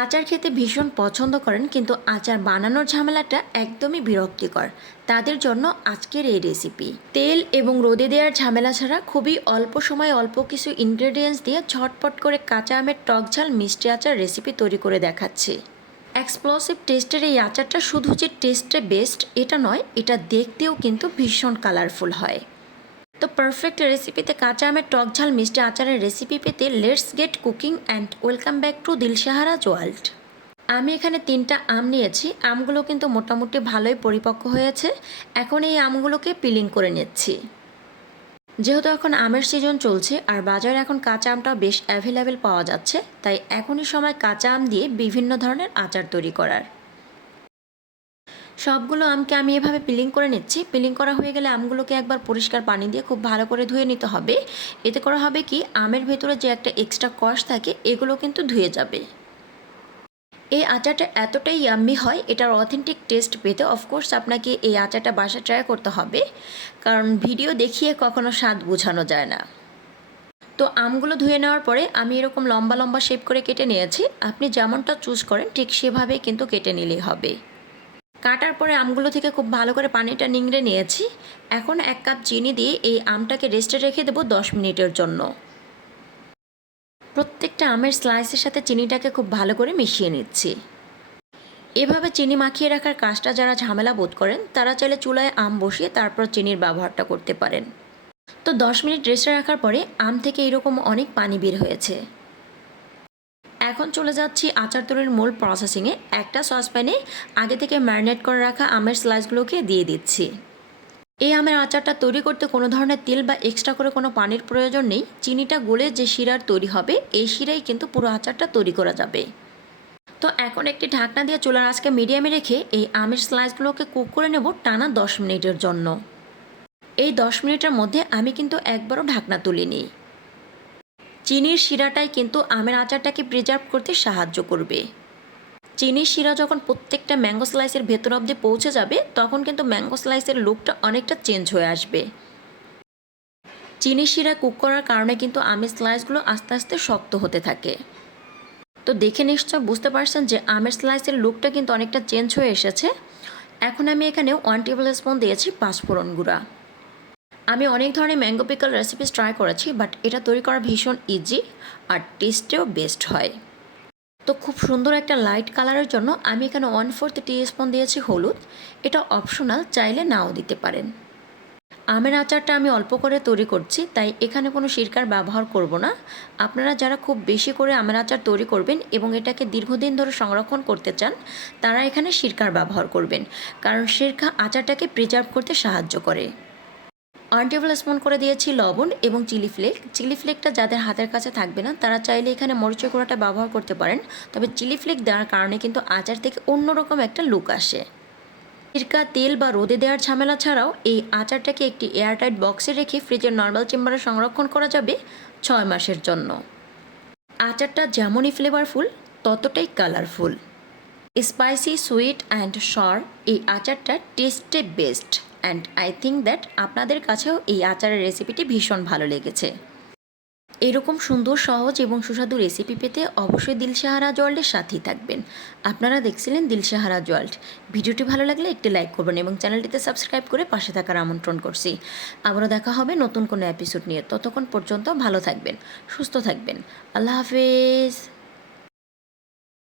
আচার খেতে ভীষণ পছন্দ করেন, কিন্তু আচার বানানোর ঝামেলাটা একদমই বিরক্তিকর। তাদের জন্য আজকের এই রেসিপি তেল এবং রোদে দেওয়ার ঝামেলা ছাড়া খুবই অল্প সময়ে অল্প কিছু ইনগ্রেডিয়েন্টস দিয়ে ঝটপট করে কাঁচা আমের টক ঝাল মিষ্টি আচার রেসিপি তৈরি করে দেখাচ্ছি। এক্সপ্লোসিভ টেস্টের এই আচারটা শুধু যে টেস্টে বেস্ট এটা নয়, এটা দেখতেও কিন্তু ভীষণ কালারফুল হয়। পারফেক্ট রেসিপিতে কাঁচা আমের টক ঝাল, মিষ্টি আচারের রেসিপি পেতে let's get cooking and welcome back to Dilshahara world আমি এখানে তিনটা আম নিয়েছি। আমগুলো কিন্তু মোটামুটি ভালোই পরিপক্ক হয়েছে। এখন এই আমগুলোকে পিলিং করে নিচ্ছি। যেহেতু এখন আমের সিজন চলছে, আর বাজারে এখন কাঁচা আমটাও বেশ অ্যাভেলেবেল পাওয়া যাচ্ছে, তাই এখনই সময় কাঁচা আম দিয়ে বিভিন্ন ধরনের আচার তৈরি করার। সবগুলো আমকে আমি এভাবে পিলিং করে নিচ্ছি। পিলিং করা হয়ে গেলে আমগুলোকে একবার পরিষ্কার পানি দিয়ে খুব ভালো করে ধুয়ে নিতে হবে। এতে করা হবে কি, আমের ভেতরে যে একটা এক্সট্রা কষ থাকে, এগুলো কিন্তু ধুয়ে যাবে। এই আচারটা এতটাই ইয়াম্মি হয়, এটার অথেন্টিক টেস্ট পেতে অফকোর্স আপনাকে এই আচারটা বাসা ট্রাই করতে হবে। কারণ ভিডিও দেখিয়ে কখনো স্বাদ বোঝানো যায় না। তো আমগুলো ধুয়ে নেওয়ার পরে আমি এরকম লম্বা লম্বা শেপ করে কেটে নিয়েছি। আপনি যেমনটা চুজ করেন, ঠিক সেভাবেই কিন্তু কেটে নিলেই হবে। কাটার পরে আমগুলো থেকে খুব ভালো করে পানিটা নিংড়ে নিয়েছি। এখন এক কাপ চিনি দিয়ে এই আমটাকে রেস্টে রেখে দেবো দশ মিনিটের জন্য। প্রত্যেকটা আমের স্লাইসের সাথে চিনিটাকে খুব ভালো করে মিশিয়ে নিচ্ছি। এভাবে চিনি মাখিয়ে রাখার কাজটা যারা ঝামেলা বোধ করেন, তারা চাইলে চুলায় আম বসিয়ে তারপর চিনির ব্যবহারটা করতে পারেন। তো দশ মিনিট রেস্টে রাখার পরে আম থেকে এরকম অনেক পানি বের হয়েছে। এখন চলে যাচ্ছি আচার তৈরির মূল প্রসেসিংয়ে একটা সসপ্যানে আগে থেকে ম্যারিনেট করে রাখা আমের স্লাইসগুলোকে দিয়ে দিচ্ছি। এই আমের আচারটা তৈরি করতে কোনো ধরনের তেল বা এক্সট্রা করে কোনো পানির প্রয়োজন নেই। চিনিটা গলে যে শিরার তৈরি হবে, এই শিরাই কিন্তু পুরো আচারটা তৈরি করা যাবে। তো এখন একটি ঢাকনা দিয়ে চুলার আজকে মিডিয়ামে রেখে এই আমের স্লাইসগুলোকে কুক করে নেব টানা দশ মিনিটের জন্য। এই দশ মিনিটের মধ্যে আমি কিন্তু একবারও ঢাকনা তুলিনি। চিনির শিরাটাই কিন্তু আমের আচারটাকে প্রিজার্ভ করতে সাহায্য করবে। চিনির শিরা যখন প্রত্যেকটা ম্যাঙ্গো স্লাইসের ভেতর অবধি পৌঁছে যাবে, তখন কিন্তু ম্যাঙ্গো স্লাইসের লুকটা অনেকটা চেঞ্জ হয়ে আসবে। চিনির শিরা কুক করার কারণে কিন্তু আমের স্লাইসগুলো আস্তে আস্তে শক্ত হতে থাকে। তো দেখে নিশ্চয় বুঝতে পারছেন যে আমের স্লাইসের লুকটা কিন্তু অনেকটা চেঞ্জ হয়ে এসেছে। এখন আমি এখানে ওয়ান টেবিল স্পুন দিয়েছি পাঁচফোড়ন গুঁড়া। আমি অনেক ধরনের ম্যাঙ্গো পিকল রেসিপিস ট্রাই করেছি বাট এটা তৈরি করা ভীষণ ইজি আর টেস্টেও বেস্ট হয়। তো খুব সুন্দর একটা লাইট কালারের জন্য আমি এখানে ওয়ান ফোর্থ টি স্পুন দিয়েছি হলুদ। এটা অপশনাল চাইলে নাও দিতে পারেন। আমের আচারটা আমি অল্প করে তৈরি করছি, তাই এখানে কোনো সিরকার ব্যবহার করব না। আপনারা যারা খুব বেশি করে আমের আচার তৈরি করবেন এবং এটাকে দীর্ঘদিন ধরে সংরক্ষণ করতে চান, তারা এখানে সিরকার ব্যবহার করবেন, কারণ সিরকা আচারটাকে প্রিজার্ভ করতে সাহায্য করে। ওয়ান টেবিল স্পুন করে দিয়েছি লবণ এবং চিলি ফ্লেক। চিলি ফ্লেকটা যাদের হাতের কাছে থাকবে না, তারা চাইলে এখানে মরিচের গুঁড়াটা ব্যবহার করতে পারেন। তবে চিলি ফ্লেক দেওয়ার কারণে কিন্তু আচার থেকে অন্যরকম একটা লুক আসে। সিরকা, তেল বা রোদে দেওয়ার ঝামেলা ছাড়াও এই আচারটাকে একটি এয়ারটাইট বক্সে রেখে ফ্রিজের নর্মাল চেম্বারে সংরক্ষণ করা যাবে ছয় মাসের জন্য। আচারটা যেমনই ফ্লেভারফুল ততটাই colourful spicy sweet and sour এই আচারটা টেস্টে best and I think that আপনাদের কাছেও এই আচারের রেসিপিটি ভীষণ ভালো লেগেছে। এরকম সুন্দর, সহজ এবং সুস্বাদু রেসিপি পেতে অবশ্যই দিলশাহারা ওয়ার্ল্ডের সাথেই থাকবেন। আপনারা দেখছিলেন দিলশাহারা ওয়ার্ল্ড ভিডিওটি ভালো লাগলে একটি লাইক করবেন এবং চ্যানেলটিতে সাবস্ক্রাইব করে পাশে থাকার আমন্ত্রণ করছি। আবারও দেখা হবে নতুন কোনো এপিসোড নিয়ে। ততক্ষণ পর্যন্ত ভালো থাকবেন, সুস্থ থাকবেন। আল্লাহ হাফেজ।